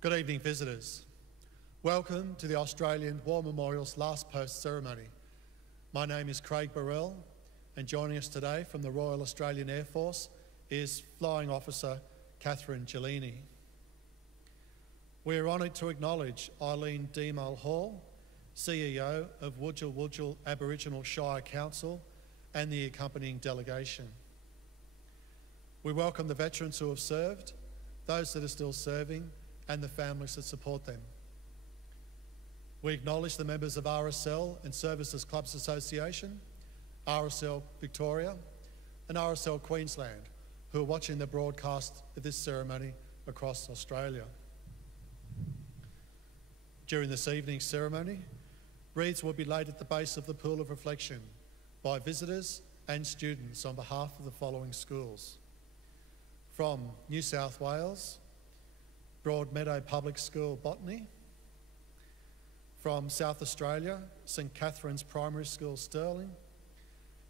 Good evening, visitors. Welcome to the Australian War Memorial's last post ceremony. My name is Craig Burrell, and joining us today from the Royal Australian Air Force is Flying Officer Catherine Gellini. We are honoured to acknowledge Eileen D. Mulhall, CEO of Wujal Wujal Aboriginal Shire Council, and the accompanying delegation. We welcome the veterans who have served, those that are still serving, and the families that support them. We acknowledge the members of RSL and Services Clubs Association, RSL Victoria, and RSL Queensland, who are watching the broadcast of this ceremony across Australia. During this evening's ceremony, wreaths will be laid at the base of the Pool of Reflection by visitors and students on behalf of the following schools. From New South Wales, Broadmeadow Public School Botany. From South Australia, St Catherine's Primary School Stirling.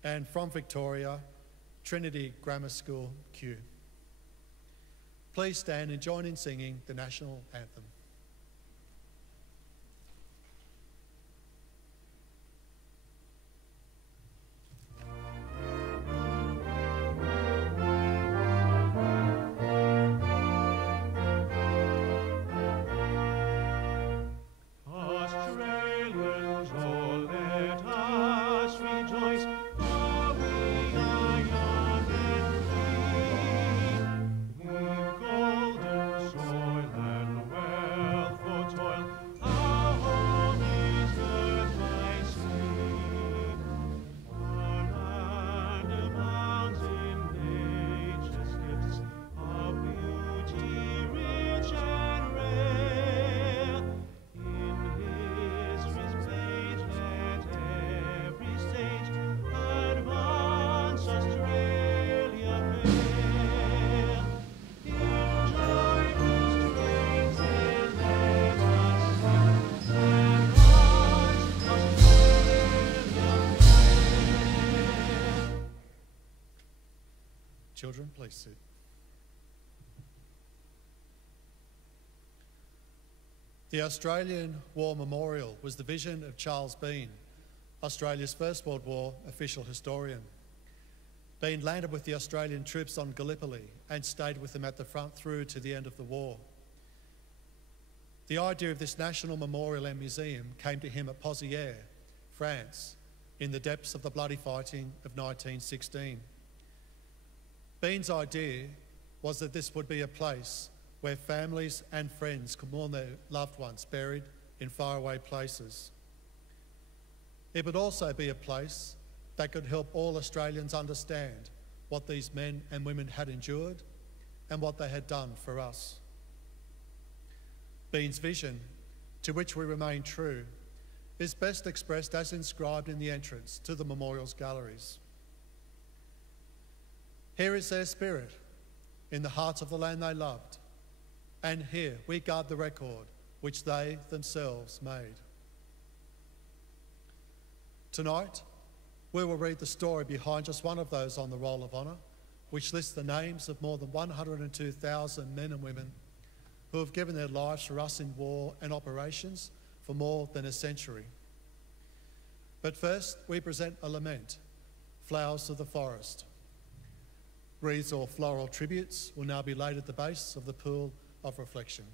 And from Victoria, Trinity Grammar School Kew. Please stand and join in singing the National Anthem. Children, please sit. The Australian War Memorial was the vision of Charles Bean, Australia's First World War official historian. Bean landed with the Australian troops on Gallipoli and stayed with them at the front through to the end of the war. The idea of this national memorial and museum came to him at Pozières, France, in the depths of the bloody fighting of 1916. Bean's idea was that this would be a place where families and friends could mourn their loved ones buried in faraway places. It would also be a place that could help all Australians understand what these men and women had endured and what they had done for us. Bean's vision, to which we remain true, is best expressed as inscribed in the entrance to the memorial's galleries. Here is their spirit, in the hearts of the land they loved, and here we guard the record which they themselves made. Tonight, we will read the story behind just one of those on the Roll of Honour, which lists the names of more than 102,000 men and women who have given their lives for us in war and operations for more than a century. But first, we present a lament, Flowers of the Forest. Wreaths or floral tributes will now be laid at the base of the Pool of Reflection.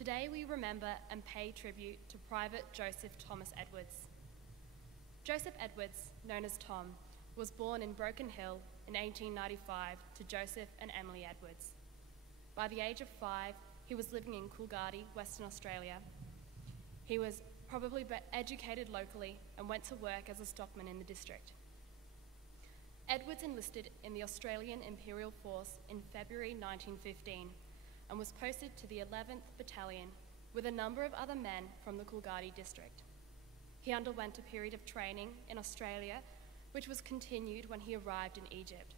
Today we remember and pay tribute to Private Joseph Thomas Edwards. Joseph Edwards, known as Tom, was born in Broken Hill in 1895 to Joseph and Emily Edwards. By the age of 5, he was living in Coolgardie, Western Australia. He was probably educated locally and went to work as a stockman in the district. Edwards enlisted in the Australian Imperial Force in February 1915 and was posted to the 11th Battalion with a number of other men from the Coolgardie district. He underwent a period of training in Australia, which was continued when he arrived in Egypt.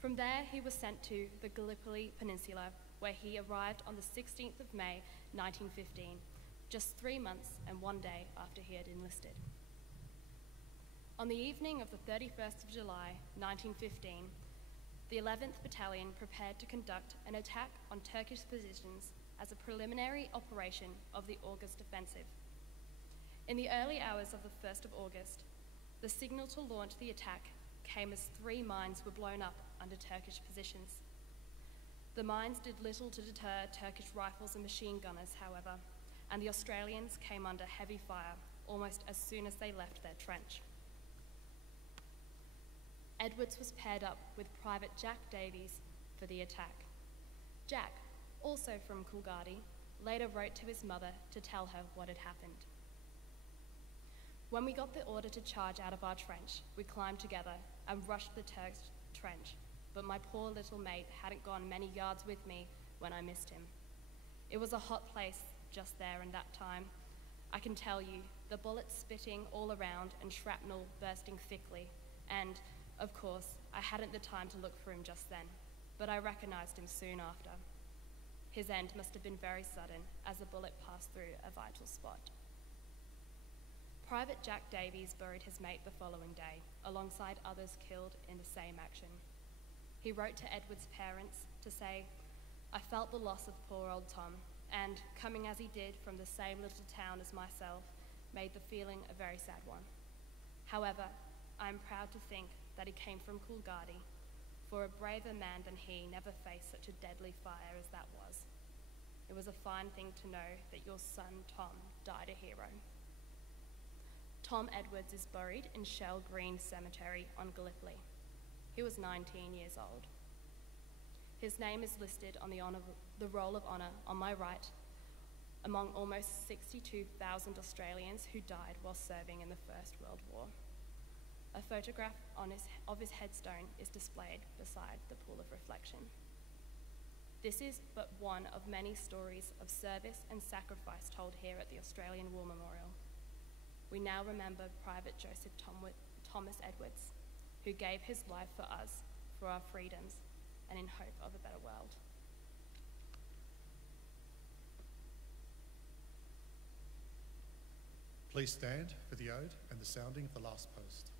From there, he was sent to the Gallipoli Peninsula, where he arrived on the 16th of May 1915, just 3 months and 1 day after he had enlisted. On the evening of the 31st of July 1915, the 11th Battalion prepared to conduct an attack on Turkish positions as a preliminary operation of the August offensive. In the early hours of the 1st of August, the signal to launch the attack came as 3 mines were blown up under Turkish positions. The mines did little to deter Turkish rifles and machine gunners, however, and the Australians came under heavy fire almost as soon as they left their trench. Edwards was paired up with Private Jack Davies for the attack. Jack, also from Coolgardie, later wrote to his mother to tell her what had happened. When we got the order to charge out of our trench, we climbed together and rushed the Turks' trench, but my poor little mate hadn't gone many yards with me when I missed him. It was a hot place just there in that time. I can tell you, the bullets spitting all around and shrapnel bursting thickly, and, of course, I hadn't the time to look for him just then, but I recognized him soon after. His end must have been very sudden, as the bullet passed through a vital spot. Private Jack Davies buried his mate the following day, alongside others killed in the same action. He wrote to Edward's parents to say, "I felt the loss of poor old Tom, and coming as he did from the same little town as myself, made the feeling a very sad one. However, I am proud to think that he came from Coolgardie, for a braver man than he never faced such a deadly fire as that was. It was a fine thing to know that your son Tom died a hero." Tom Edwards is buried in Shell Green Cemetery on Gallipoli. He was 19 years old. His name is listed on the Roll of Honour on my right, among almost 62,000 Australians who died while serving in the First World War. A photograph of his headstone is displayed beside the pool of reflection. This is but one of many stories of service and sacrifice told here at the Australian War Memorial. We now remember Private Joseph Thomas Edwards, who gave his life for us, for our freedoms, and in hope of a better world. Please stand for the ode and the sounding of the last post.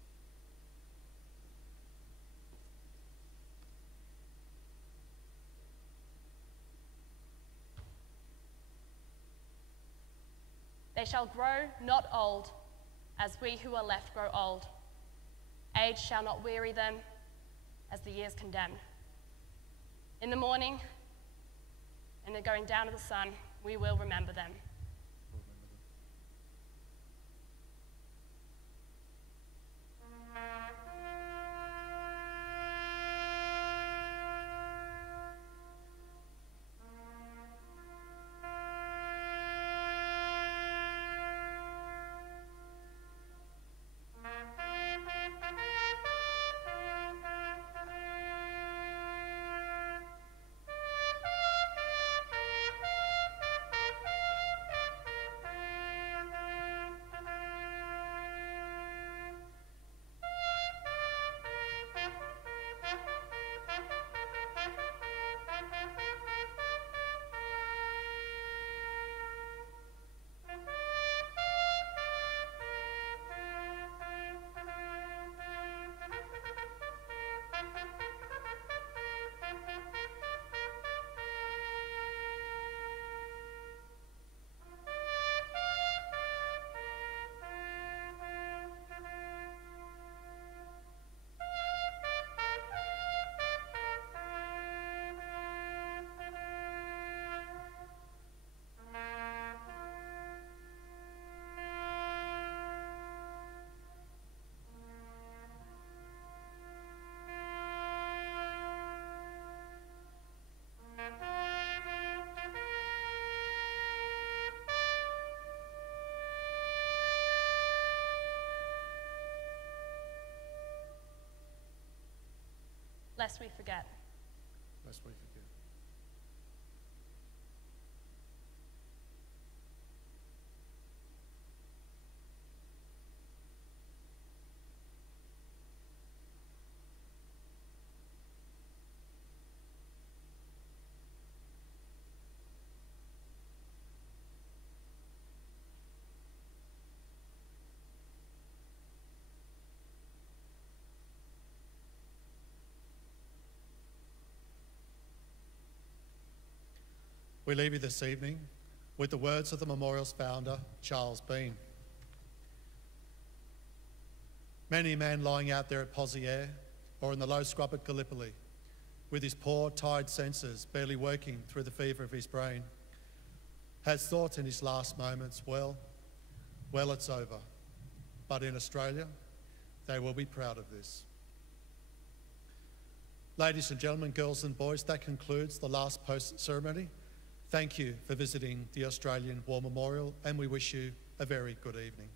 They shall grow not old, as we who are left grow old. Age shall not weary them, as the years condemn. In the morning, and the going down of the sun, we will remember them. lest we forget. Lest we forget. We leave you this evening with the words of the memorial's founder, Charles Bean. Many a man lying out there at Poziere or in the low scrub at Gallipoli, with his poor, tired senses barely working through the fever of his brain, has thought in his last moments, well, it's over. But in Australia, they will be proud of this. Ladies and gentlemen, girls and boys, that concludes the last post ceremony. Thank you for visiting the Australian War Memorial, and we wish you a very good evening.